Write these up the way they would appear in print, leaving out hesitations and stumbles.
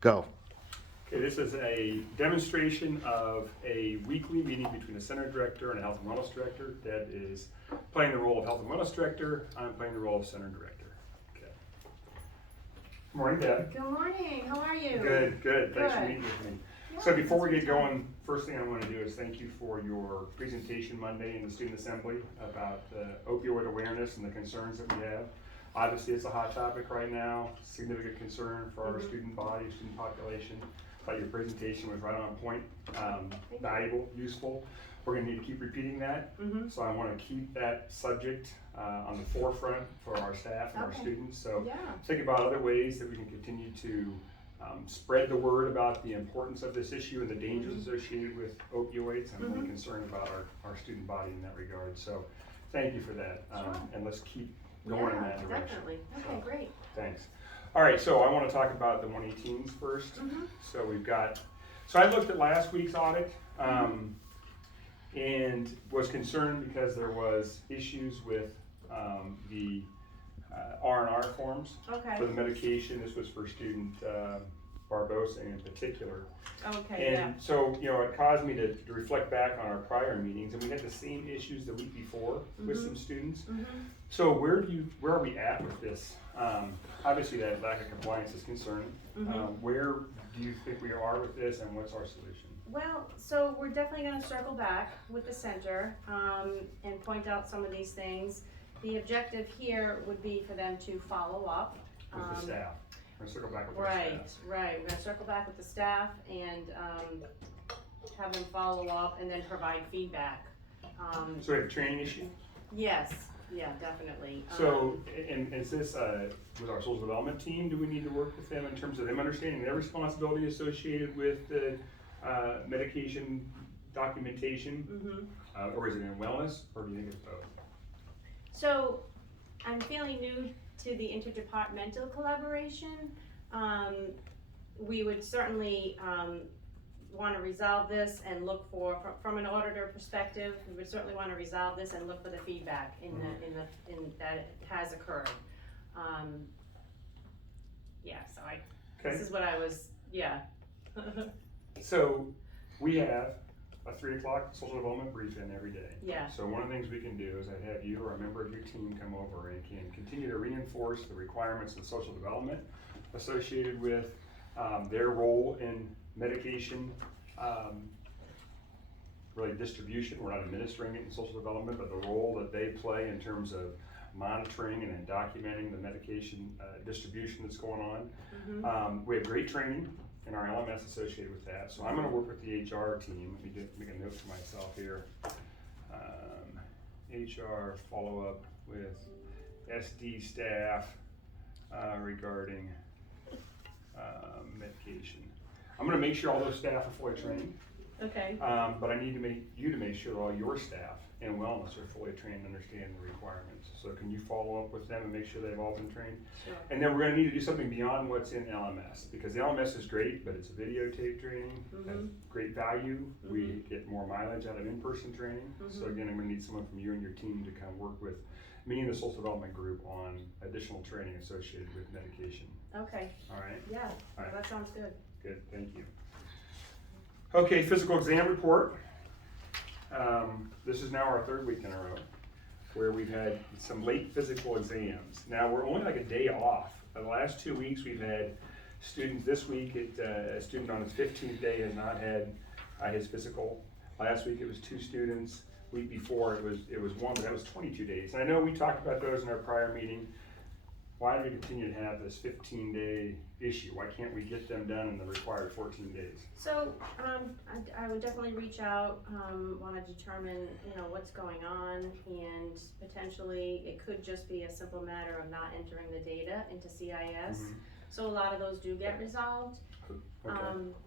Go. Okay, this is a demonstration of a weekly meeting between a center director and a health and wellness director. Deb is playing the role of health and wellness director. I'm playing the role of center director. Okay. Good morning, Deb. Good morning, how are you? Good, good. Thanks for Good. meeting with me. Yeah, So before we that's get fine. going, first thing I want to do is thank you for your presentation Monday in the student assembly about opioid awareness and the concerns that we have. Obviously, it's a hot topic right now, significant concern for our student body, student population. Thought your presentation was right on point, valuable, useful. We're gonna need to keep repeating that. So I wanna keep that subject on the forefront for our staff and our Okay. students. So Yeah. think about other ways that we can continue to spread the word about the importance of this issue and the dangers associated with opioids. I'm really concerned about our student body in that regard. So thank you for that. Sure. And let's keep going in that Yeah, direction. definitely. Okay, So, great. Thanks. All right, so I want to talk about the 118s first. So we've got, so I looked at last week's audit and was concerned because there was issues with the R&R forms Okay. for the medication. This was for student Barbosa in particular. Okay, yeah. And so, you know, it caused me to reflect back on our prior meetings, and we had the same issues the week before with some students. So where are we at with this? Obviously that lack of compliance is concerning. Where do you think we are with this, and what's our solution? Well, so we're definitely gonna circle back with the center, and point out some of these things. The objective here would be for them to follow up. With the staff? We're gonna circle back with our Right, staff. right, we're gonna circle back with the staff and, have them follow up and then provide feedback. So we have a training issue? Yes, yeah, definitely. So, and is this, with our social development team, do we need to work with them in terms of them understanding their responsibility associated with the medication documentation? Or is it in wellness, or do you think it's both? So, I'm fairly new to the interdepartmental collaboration. We would certainly, wanna resolve this and look for, from an auditor perspective, we would certainly wanna resolve this and look for the feedback in that it has occurred. Yeah, so this Okay, is what I was, yeah. so we have a 3 o'clock social development briefing every day. Yeah. So one of the things we can do is I'd have you or a member of your team come over and can continue to reinforce the requirements of social development associated with their role in medication, really distribution. We're not administering it in social development, but the role that they play in terms of monitoring and then documenting the medication distribution that's going on. We have great training in our LMS associated with that. So I'm gonna work with the HR team. Let me make a note for myself here. HR follow-up with SD staff regarding medication. I'm gonna make sure all those staff are fully trained. Okay, But I need you to make sure all your staff in wellness are fully trained and understand the requirements. So can you follow up with them and make sure they've all been trained? sure. And then we're gonna need to do something beyond what's in LMS, because the LMS is great, but it's videotape training, has great value. We get more mileage out of in-person training. So again, I'm gonna need someone from you and your team to come work with me and the social development group on additional training associated with medication. Okay, All right? yeah, All right. that sounds good. Good, thank you. Okay, physical exam report. This is now our 3rd week in a row where we've had some late physical exams. Now, we're only like a day off. The last 2 weeks, we've had students. This week, a student on his 15th day has not had his physical. Last week, it was 2 students. Week before, it was 1, but that was 22 days. And I know we talked about those in our prior meeting. Why do we continue to have this 15-day issue? Why can't we get them done in the required 14 days? So, I would definitely reach out, wanna determine, what's going on, and potentially it could just be a simple matter of not entering the data into CIS. So a lot of those do get resolved. Okay.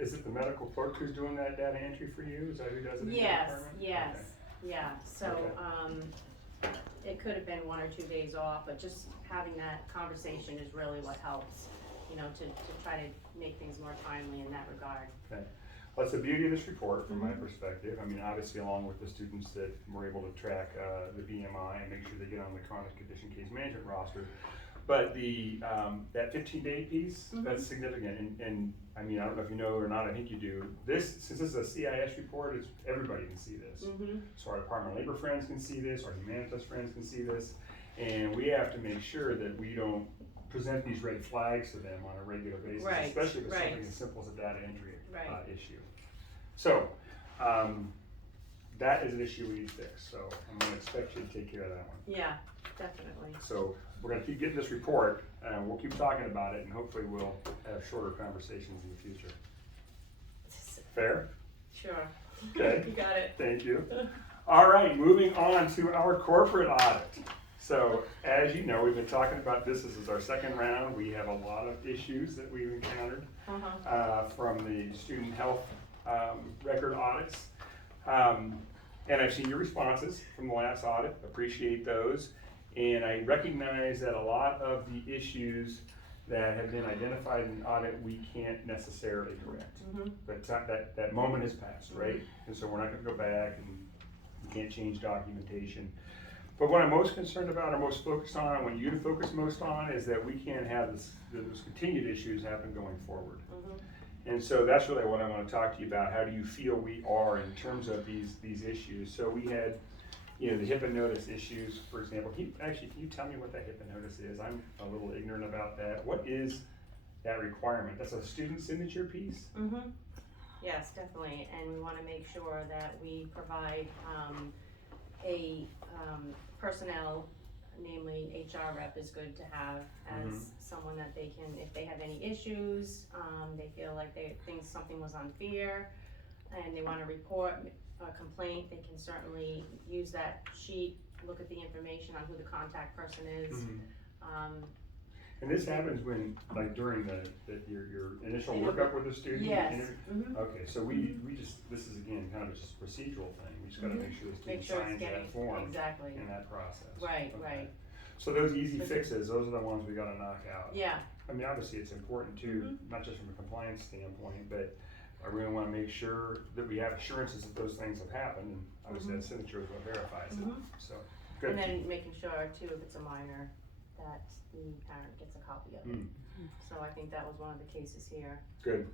Is it the medical clerk who's doing that data entry for you? Is that who does it in your Yes, department? yes, Okay. yeah, so, it could have been 1 or 2 days off, but just having that conversation is really what helps, to try to make things more timely in that regard. Okay. Well, that's the beauty of this report from my perspective. I mean, obviously, along with the students that we're able to track the BMI and make sure they get on the chronic condition case management roster. But that 15-day piece, Mhm. that's significant, and I mean, I don't know if you know or not, I think you do. Since this is a CIS report, everybody can see this. Mm-hmm. So our Department of Labor friends can see this, our Humanitas friends can see this, and we have to make sure that we don't present these red flags to them on a regular basis, Right, especially with right. something as simple as a data entry Right. issue. So, that is an issue we need to fix, so I'm gonna expect you to take care of that one. Yeah, definitely. So we're gonna keep getting this report, and we'll keep talking about it, and hopefully we'll have shorter conversations in the future. Fair? Sure. Okay. You got it. Thank you. All right, moving on to our corporate audit. So as you know, we've been talking about this is our second round. We have a lot of issues that we've encountered from the student health record audits. And I've seen your responses from the last audit, appreciate those. And I recognize that a lot of the issues that have been identified in the audit, we can't necessarily correct. Mm-hmm. But that moment has passed, right? And so we're not gonna go back and we can't change documentation. But what I'm most concerned about or most focused on, I want you to focus most on, is that we can't have those continued issues happen going forward. Mm-hmm. And so that's really what I want to talk to you about. How do you feel we are in terms of these issues? So we had, the HIPAA notice issues, for example. Can you tell me what that HIPAA notice is? I'm a little ignorant about that. What is that requirement? That's a student signature piece? Mm-hmm. Yes, definitely, and we wanna make sure that we provide, a, personnel, namely HR rep is good to have as someone that they can, if they have any issues, they feel like something was unfair, and they wanna report a complaint, they can certainly use that sheet, look at the information on who the contact person is. And this happens when, like during your initial workup with the student? Yes. interview? Mm-hmm. Okay, so we just, this is again kind of just a procedural thing. We just gotta make sure the Make student sure it's signs getting, that form exactly, in that process. right, Okay. right, So those easy fixes, those are the ones we gotta knock out. yeah, I mean, obviously it's important too, not just from a compliance standpoint, but I really wanna make sure that we have assurances that those things have happened, and obviously that signature is what verifies it, so, good. and then making sure too, if it's a minor, that the parent gets a copy of it. So I think that was one of the cases here. Good.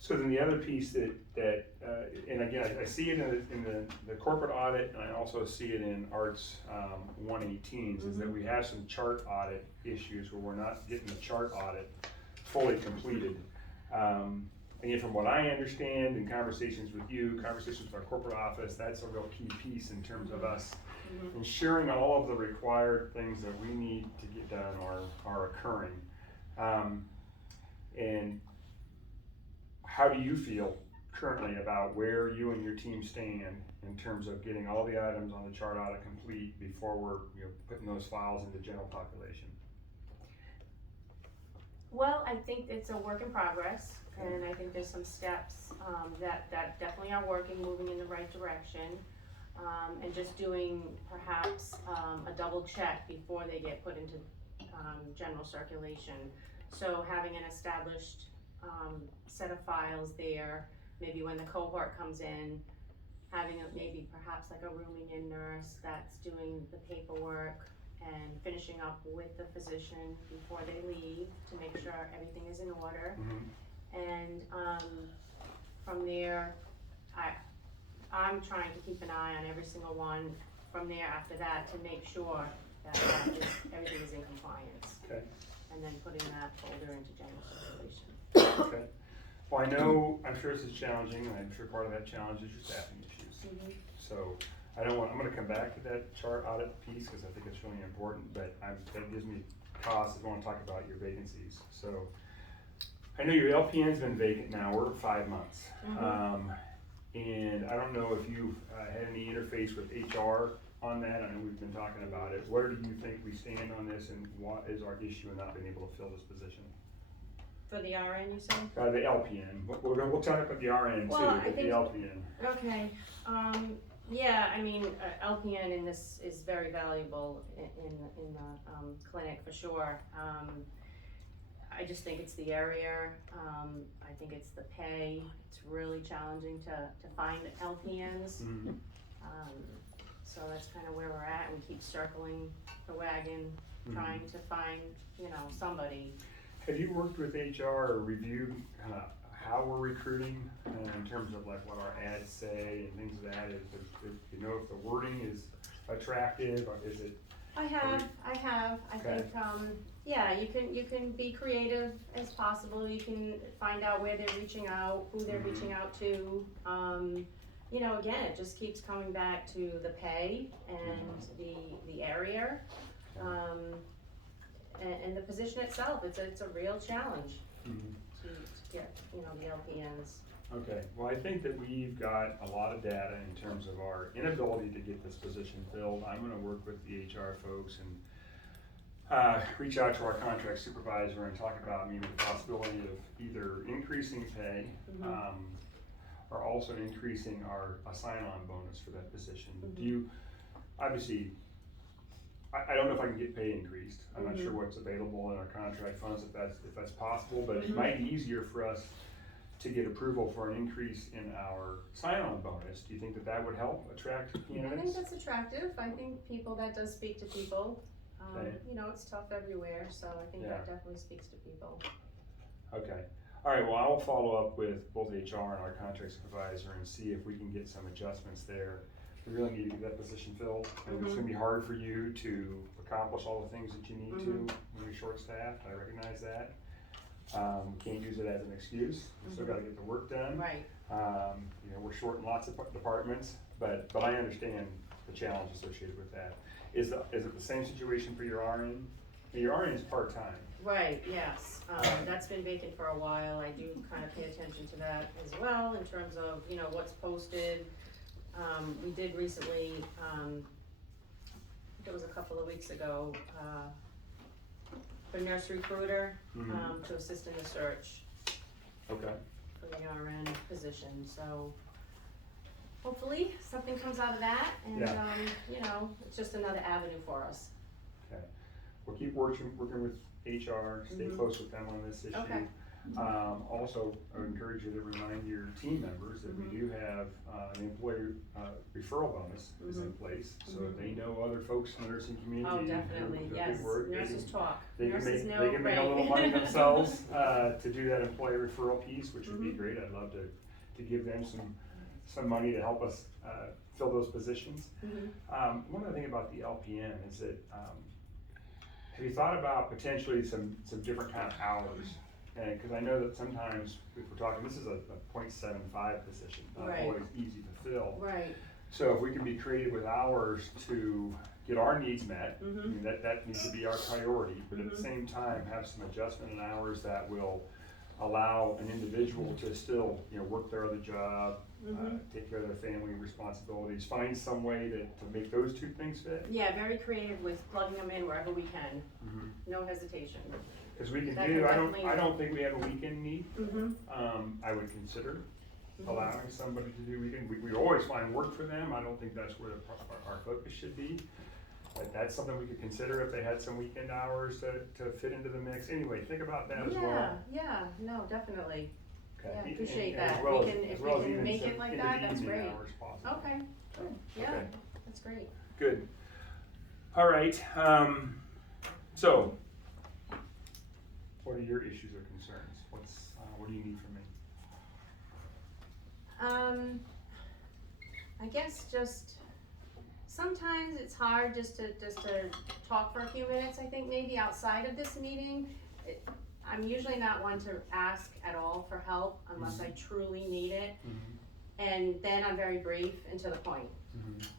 So then the other piece that and again, I see it in the corporate audit, and I also see it in Arts 118s, is that we have some chart audit issues where we're not getting the chart audit fully completed. Again, from what I understand in conversations with you, conversations with our corporate office, that's a real key piece in terms of us ensuring all of the required things that we need to get done are occurring. And how do you feel currently about where you and your team stand in terms of getting all the items on the chart audit complete before we're putting those files into general population? Well, I think it's a work in progress, and I think there's some steps that definitely are working, moving in the right direction. And just doing perhaps a double check before they get put into general circulation. So having an established set of files there, maybe when the cohort comes in, having maybe perhaps like a rooming in nurse that's doing the paperwork and finishing up with the physician before they leave to make sure everything is in order. And from there, I'm trying to keep an eye on every single one from there after that to make sure that everything is in compliance. Okay. And then putting that folder into general circulation. Okay. Well, I'm sure this is challenging, and I'm sure part of that challenge is your staffing issues. So I'm gonna come back to that chart audit piece because I think it's really important, but that gives me pause if I want to talk about your vacancies. So I know your LPN's been vacant now, we're 5 months. And I don't know if you've had any interface with HR on that. I know we've been talking about it. Where do you think we stand on this, and what is our issue in not being able to fill this position? For the RN, you said? The LPN. We'll talk about the RN too, Well, I but the think- LPN. Okay, yeah, I mean, LPN in this is very valuable in the clinic for sure. I just think it's the area, I think it's the pay, it's really challenging to find LPNs. So that's kind of where we're at, and we keep circling the wagon, trying to find, somebody. Have you worked with HR or reviewed kind of how we're recruiting in terms of like what our ads say and things of that? If the wording is attractive, or is it? I have. I Okay. think, you can be creative as possible. You can find out where they're reaching out, who they're reaching out to. Again, it just keeps coming back to the pay and the area, and the position itself. It's a real challenge to get, the LPNs. Okay, well, I think that we've got a lot of data in terms of our inability to get this position filled. I'm gonna work with the HR folks and reach out to our contract supervisor and talk about maybe the possibility of either increasing pay, or also increasing our sign-on bonus for that position. Do you, obviously, I don't know if I can get pay increased. I'm not sure what's available in our contract funds, if that's possible, but it might be easier for us to get approval for an increase in our sign-on bonus. Do you think that would help attract candidates? I think that's attractive. I think that does speak to people. Okay. It's tough everywhere, so I think Yeah. that definitely speaks to people. Okay, all right, well, I will follow up with both HR and our contract supervisor and see if we can get some adjustments there. We really need to get that position filled, and it's gonna be hard for you to accomplish all the things that you need to when you're short-staffed, I recognize that. Can't use it as an excuse, we still gotta get the work done. Right. We're short in lots of departments, but I understand the challenge associated with that. Is it the same situation for your RN? Your RN is part-time. Right, yes. That's been vacant for a while. I do kind of pay attention to that as well in terms of, what's posted. We did recently, I think it was a couple of weeks ago, a nurse recruiter, to assist in the search Okay. for the RN position. So hopefully something comes out of that, and, it's just another avenue for us. Okay, we'll keep working with HR, stay close with them on this issue. Okay. Also, I would encourage you to remind your team members that we do have, an employee, referral bonus is in place, so if they know other folks in the nursing community. Oh, who definitely, do good yes. work, Nurses talk. They can Nurses make, know, they can make a right. little money themselves, to do that employee referral piece, which would be great. I'd love to give them some money to help us, fill those positions. One other thing about the LPN is that, have you thought about potentially some different kind of hours? And, cause I know that sometimes if we're talking, this is a .75 position, not Right. always easy to fill. Right. So if we can be creative with hours to get our needs met, I mean, that needs to be our priority, but at the same time, have some adjustment in hours that will allow an individual to still, work their other job, take care of their family responsibilities, find some way to make those two things fit. Yeah, very creative with plugging them in wherever we can. No hesitation. Cause we can That do, can I definitely- don't think we have a weekend need. Mm-hmm. I would consider allowing somebody to do weekend. We always find work for them. I don't think that's where our focus should be. But that's something we could consider if they had some weekend hours to fit into the mix. Anyway, think about that as well. Yeah, no, definitely. Okay. Yeah, appreciate And as that. well We as- can- as if well we as can even make some it like into that, the that's evening great. hours possible. Okay, good. Yeah, Okay. that's great. Good. All right, so, what are your issues or concerns? What do you need from me? I guess just, sometimes it's hard just to talk for a few minutes, I think maybe outside of this meeting. I'm usually not one to ask at all for help unless I truly need it. And then I'm very brief and to the point.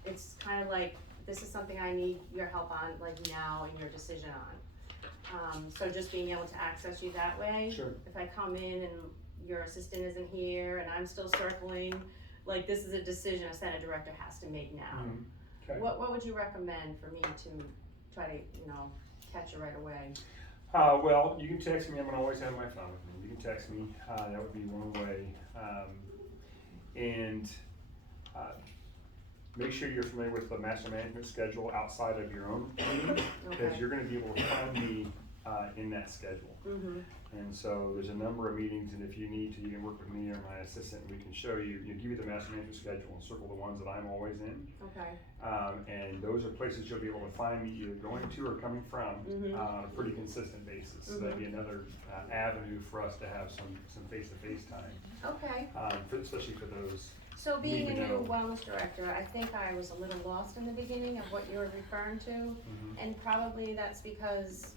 It's kind of like, this is something I need your help on, like now, and your decision on. So just being able to access you that way. Sure. If I come in and your assistant isn't here and I'm still circling, like this is a decision a Senate director has to make now. Okay. What would you recommend for me to try to, catch it right away? Well, you can text me. I'm gonna always have my phone with me. You can text me. That would be one way. And make sure you're familiar with the master management schedule outside of your own meeting, because Okay. you're gonna be able to find me in that schedule. And so there's a number of meetings, and if you need to, you can work with me or my assistant, and we can show you, give you the master management schedule and circle the ones that I'm always in. Okay. And those are places you'll be able to find me either going to or coming from on a pretty consistent basis. So that'd be another avenue for us to have some face-to-face time, Okay. especially for those. So being a Need to new know. wellness director, I think I was a little lost in the beginning of what you were referring to. And probably that's because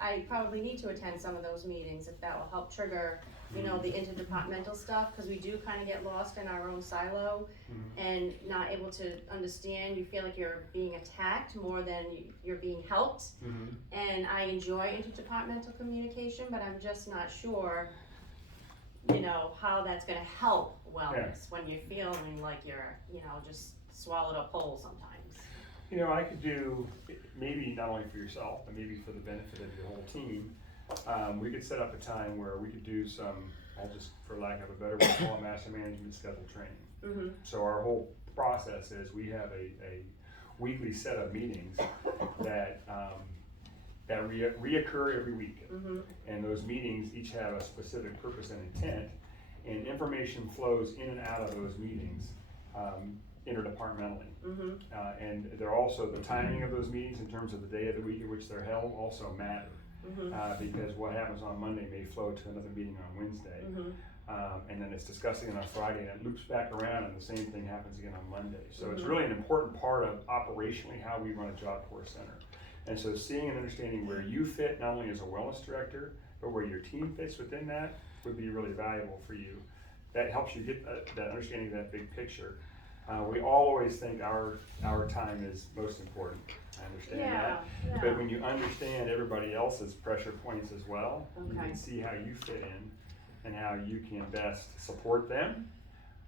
I probably need to attend some of those meetings if that will help trigger, you know, the interdepartmental stuff, cause we do kinda get lost in our own silo and not able to understand, you feel like you're being attacked more than you're being helped. And I enjoy interdepartmental communication, but I'm just not sure, you know, how that's gonna help wellness when you're feeling like you're, you know, just swallowed up whole sometimes. You know, I could do, maybe not only for yourself, but maybe for the benefit of your whole team, we could set up a time where we could do some, I'll just, for lack of a better word, call it master management schedule training. So our whole process is we have a weekly set of meetings that reoccur every week. And those meetings each have a specific purpose and intent, and information flows in and out of those meetings interdepartmentally. And they're also, the timing of those meetings in terms of the day of the week in which they're held also matter. Because what happens on Monday may flow to another meeting on Wednesday. And then it's discussing it on Friday, and it loops back around, and the same thing happens again on Monday. So it's really an important part of operationally how we run a Job Corps Center. And so seeing and understanding where you fit, not only as a wellness director, but where your team fits within that would be really valuable for you. That helps you get that understanding of that big picture. We always think our time is most important. I understand that. But when you understand everybody else's pressure points as well, you can see how you fit in and how you can best support them.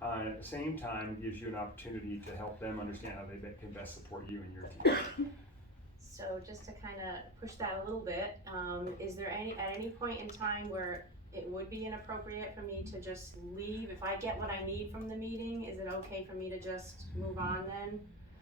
And at the same time, it gives you an opportunity to help them understand how they can best support you and your team. So just to kinda push that a little bit, is there at any point in time where it would be inappropriate for me to just leave? If I get what I need from the meeting, is it okay for me to just move on then?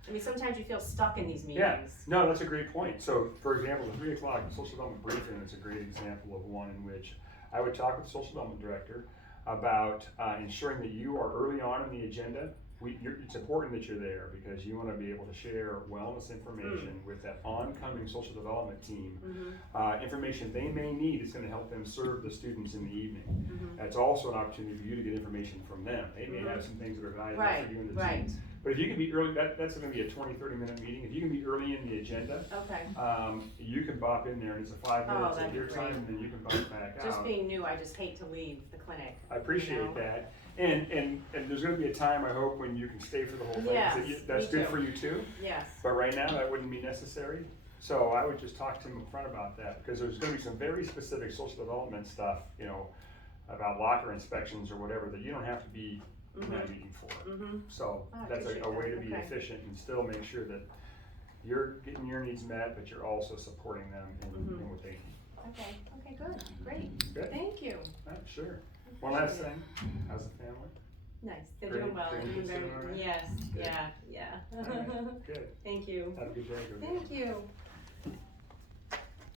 I mean, sometimes you feel stuck in these meetings. Yeah, no, that's a great point. So, for example, the 3 o'clock social development briefing is a great example of one in which I would talk with the social development director about ensuring that you are early on in the agenda. It's important that you're there because you want to be able to share wellness information with that oncoming social development team. Information they may need is going to help them serve the students in the evening. That's also an opportunity for you to get information from them. They may have some things that are valuable for you and the team. But if you can be early, that's going to be a 20-30 minute meeting. If you can be early in the agenda, you can bop in there and it's a 5 minutes at your time, and then you can bop back out. Just being new, I just hate to leave the clinic. I appreciate that. And there's gonna be a time, I hope, when you can stay for the whole thing. Yes, That's me good too. for you too. Yes. But right now, that wouldn't be necessary. So I would just talk to him up front about that, because there's gonna be some very specific social development stuff, you know, about locker inspections or whatever, that you don't have to be in that meeting for. So I that's appreciate a way to that. be Okay. efficient and still make sure that you're getting your needs met, but you're also supporting them in what they need. Okay, good, great. Good. Thank you. Sure. One last thing, how's the family? Nice, they're Great. doing well. Great. Doing very, All right. yes, Good. yeah. All right. Good. Thank you. Have a good day. Thank you.